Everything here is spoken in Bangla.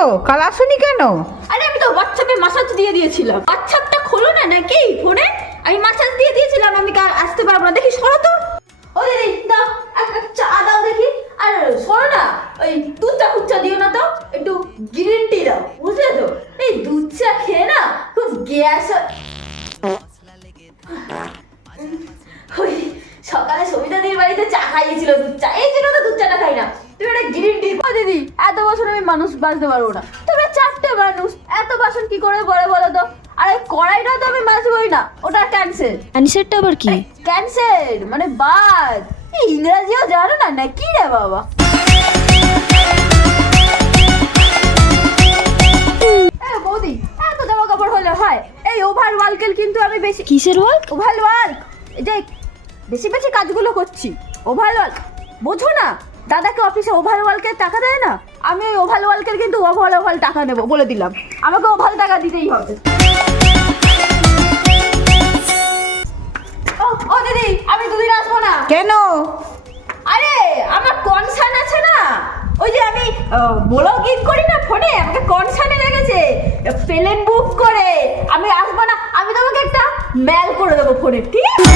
গো, কাল আসোনি কেন? আরে আমি তো হোয়াটসঅ্যাপে মেসেজ দিয়ে দিয়েছিলাম। হোয়াটসঅ্যাপটা খোলো না নাকি ফোনে? আমি মেসেজ দিয়ে দিয়েছিলাম আমি কাল আসতে পারবো না। দেখি সরো তো। ও দিদি দাও এক চা দাও দেখি। আর সরো না, ওই দুধ চা ফুচ্চা দিও না তো, একটু গ্রিন টি দাও, বুঝলে তো? এই দুধ চা খেয়ে না খুব গ্যাস। ওই সকালে সবিতাদির বাড়িতে চা খাইয়েছিল দুধ চা, এই জন্য তো দুধ চাটা খাই না। তুমি একটা গ্রিন টি। ও দিদি এত বছর আমি মানুষ বাঁচতে পারবো না, তোমরা চারটে মানুষ, এত বাসন কি করে বলে বলো তো? আর এই কড়াইটা তো আমি মাজবই না, ওটা ক্যান্সেল। ক্যান্সারটা আবার কি? ক্যান্সেল মানে বাদ। এই ইংরেজিও জানো না নাকি রে বাবা? বৌদি এত জামা কাপড় হলে হয়? এই ওভার ওয়ার্কের কিন্তু আমি বেশি। কিসের ওয়ার্ক? ওভার ওয়ার্ক, এই যে বেশি বেশি কাজগুলো করছি। ওভার ওয়ার্ক বোঝো না? দাদাকে অফিসে ওভার ওয়ার্কের টাকা দেয় না, আমি ওই ওভার ওয়ার্কের কিন্তু ওভার ওভার টাকা নেবো বলে দিলাম। আমাকে ওভার টাকা দিতেই হবে। ও দিদি আমি দুদিন আসবো না। কেন? আরে আমার কনসার্ন আছে না, ওই যে আমি ব্লগিং করি না ফোনে, আমাকে কনসার্নে রেখেছে প্লেন বুক করে। আমি আসবো না, আমি তোমাকে একটা মেল করে দেবো ফোনে, ঠিক আছে?